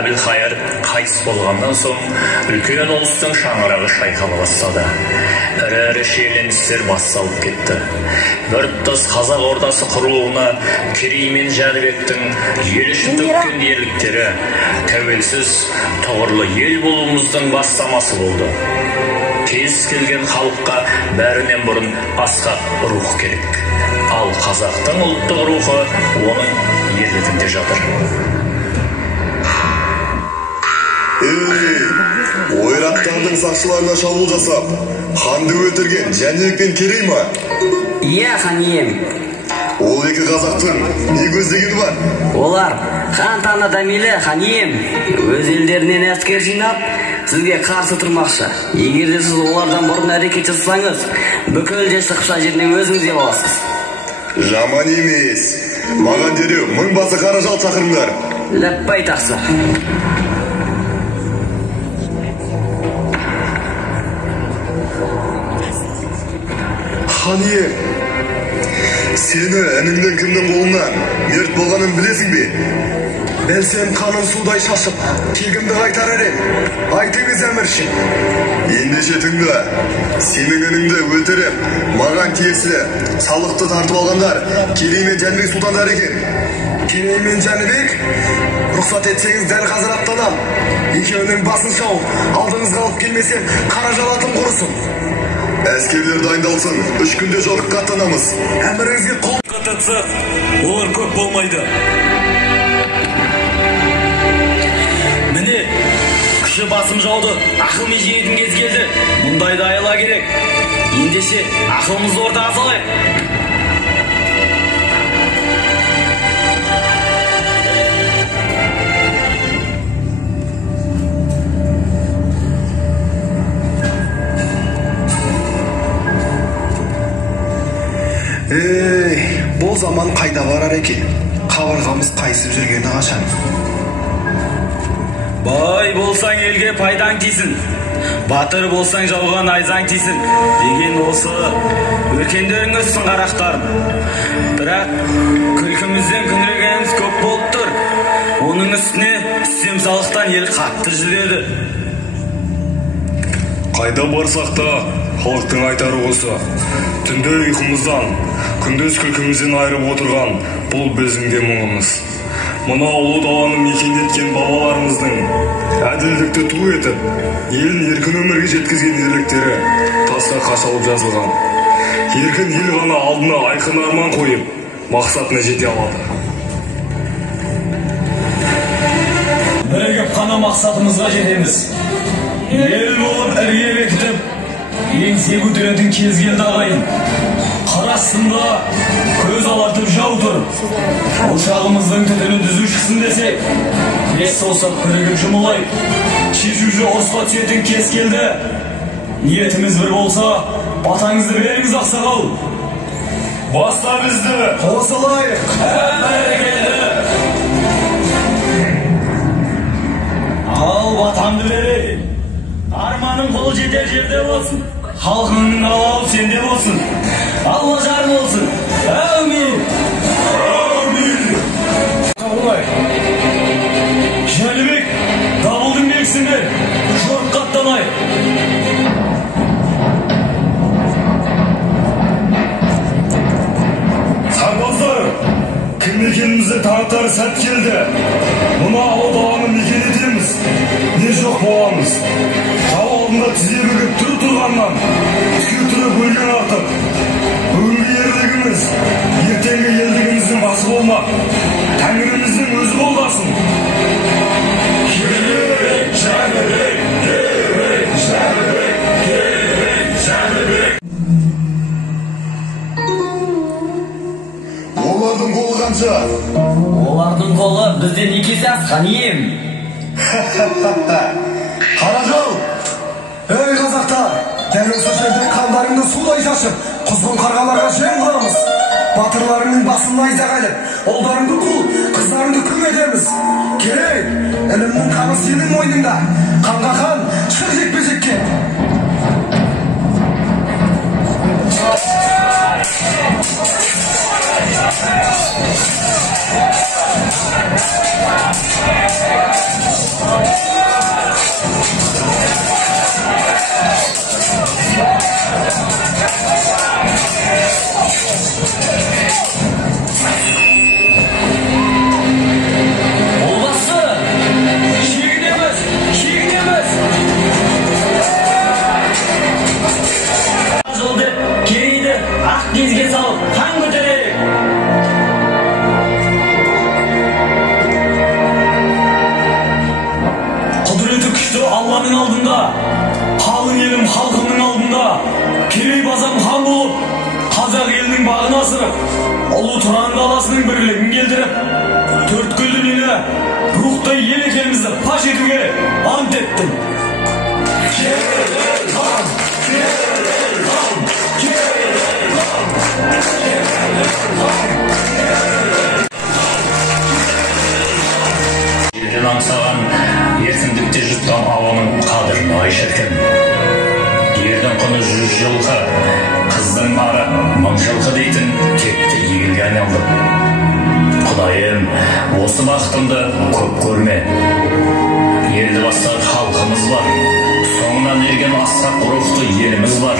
Әбілхайыр қайтыс болғаннан соң үлкен ұлыстың шаңырағы шайқала бастады. Ірі-ірі шиеленістер басталып кетті. Біртұтас қазақ ордасы құрылуына Керей мен Жәнібектің ел үшін төккен ерліктері тәуелсіз тұғырлы ел болуымыздың бастамасы болды. Кез келген халыққа бәрінен бұрын асқақ рух керек. Ал қазақтың ұлттық рухы оның ерлігінде жатыр. Ойраттардың сақшыларына шабуыл жасап, ханды өлтірген Жәнібек пен Керей ма? Иә, хан ием. Ол екі қазақтың не көздегені бар? Олар хан тағына дәмелі, хан ием. Өз елдерінен әскер жинап, сізге қарсы тұрмақшы. Егер де сіз олардан бұрын әрекет жасасаңыз, бүкіл Дешті Қыпшақ жеріне өзіңіз де аласыз. Жаман емес. Маған дереу 1000 басы қара жал шақырыңдар. Ләппай тақсы. Хан ием, сені ініңнің кімнің қолынан мерт болғанын білесің бе? Білсем қанын судай шашып, кегімді қайтар ерем. Айтыңыз әмірші. Ендеше тыңда, сенің ініңді өлтіріп, маған тиесілі салықты тартып алғандар Керей мен Жәнібек сұлтандар екен. Керей мен Жәнібек, рұқсат етсеңіз дәл қазір аттанам. Екеуінің басын шауып, алдыңызға алып келмесем, қара жалатым құрысын. Әскерлер дайындалсын, 3 күнде жорыққа аттанамыз. Әміріңізге қол қататсақ, олар көп болмайды. Міне, күші басым жауды, ақылмен жеңетін кез келді. Мұндайды айла керек. Ендеше ақылымызды ортаға салайық. Бұл заман қайда барар екен? Қабырғамыз қайсып жүргені қашан? Бай болсаң елге пайдаң тисін, батыр болсаң жауға найзаң тисін деген осы өркендерің өссін қарақтарым. Бірақ күлкімізден күнірегеніміз көп болып тұр. Оның үстіне үстем салықтан ел қатты жүреді. Қайда барсақ та халықтың айтары осы. Түнде ұйқымыздан, күндіз күлкімізден айырып отырған бұл біздің де мұңымыз. Мына ұлы даланы мекендеткен бабаларымыздың әділдікті ту етіп, елін еркін өмірге жеткізген ерліктері тасқа қашалып жазылған. Еркін ел ғана алдына айқын арман қойып, мақсатына жете алады. Бірігіп қана мақсатымызға жетеміз. Ел болып ірге бекітіп, еңсе көтеретін кез келді ағайын. Қарасында көз алартып жау тұр. Ошағымыздың түтінін дүзу шықсын десек, ес саусақ бірігіп жұмылайық. Шешуші ұрысқа түсетін кез келді. Ниетіміз бір болса, батаңызды беріңіз ақсақал. Баста бізді қосылайық. Бәрекелді. Ал батамды берейін. Арманың қол жетер жерде болсын. Халқыңның алауы сенде болсын. Алла жарым болсын. Әумин. Әумин. Қабылай. Жәнібек, дабылдың белгісінде жорыққа аттанайық. Сарбаздар, кім екенімізді танытар сәт келді. Мына ұлы даланы мекен етеміз, не жоқ боламыз. Жау алдында тізе бүгіп тұрғаннан, түке тұрып өлген артық. Бүгінгі ерлігіміз, ертеңгі елдігіміздің басы болмақ. Тәңіріміздің өзі қолдасын. Керей, Жәнібек, Керей, Жәнібек, Керей, Жәнібек. Олардың қолы қанша? Олардың қолы бізден 2 есе асқан ием. Қара жау! Ей қазақтар! Дәл осы жерде қандарыңды судай шашып, құзғын қарғаларға жем құрамыз. Батырларыңның басын найзаға іліп, ұлдарыңды құл, қыздарыңды күң етеміз. Керей, ілімнің қаны сенің мойныңда. Қанға қан, шыр жекпе-жекке. алдында, қалың елім халқымның алдында, керей базам хан болып, қазақ елінің бағын асырып, ұлы Тұран қаласының бірлігін келтіріп, төрткүл дүниені рухтай ел екенімізді паш етуге ант еттім. Керей хан, Керей хан, Керей хан, Керей хан. Елден аңсаған еркіндікте жұтқан ауаның қадірін ай шіркін. Ердің құны 100 жылқы, қыздың нары 1000 жылқы дейтін текті егілге айналдым. Құдайым, осы бақытымды көп көрме. Елді бастар халқымыз бар, соңынан ерген асқақ рухты еліміз бар.